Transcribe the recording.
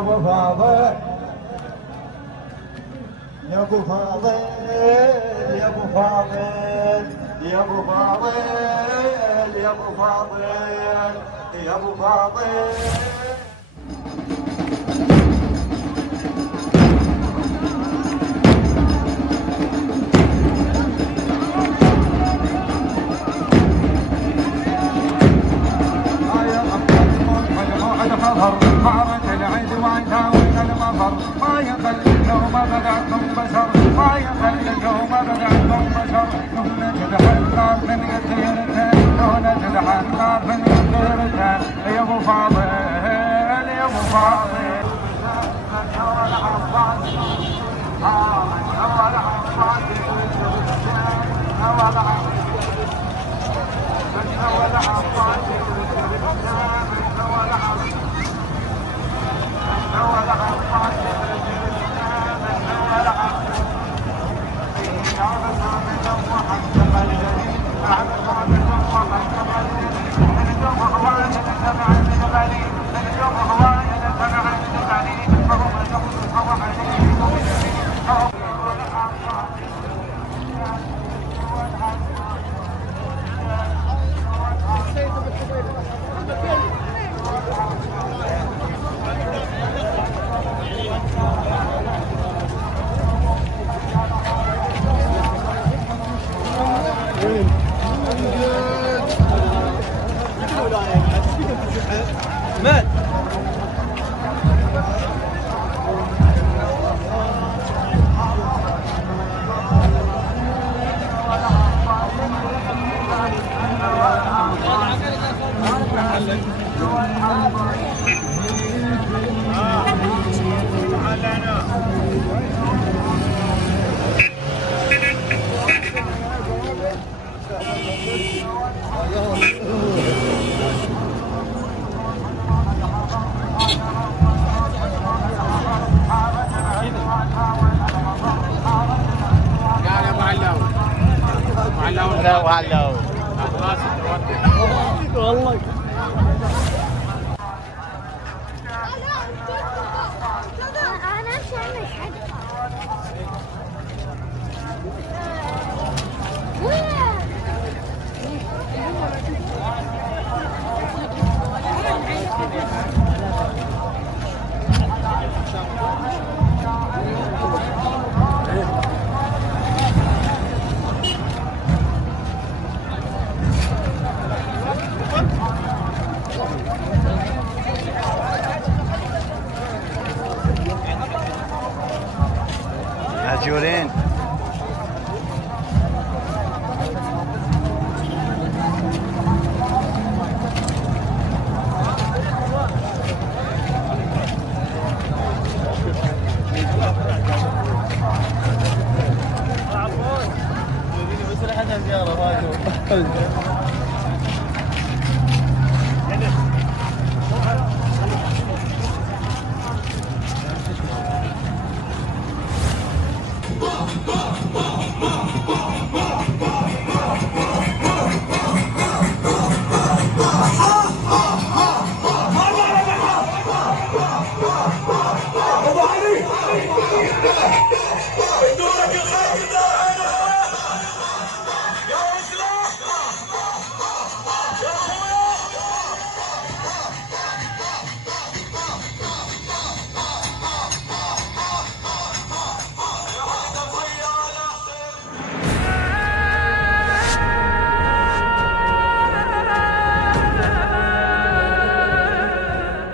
ابو فاضل يا ابو فاضل يا ابو فاضل يا ابو فاضل يا ابو فاضل يا ابو فاضل. معركة العيد وعتاوة المطر ما يخلي اليوم بدعكم بشر ما يخلي اليوم بدعكم بشر دون جدح النار من يطيرتين دون جدح النار من يطيرتين يا ابو فاضل يا ابو فاضل. مات لا وعلو والله انا مش هعمل حاجه. مهجورين. بس انا حاجه زياره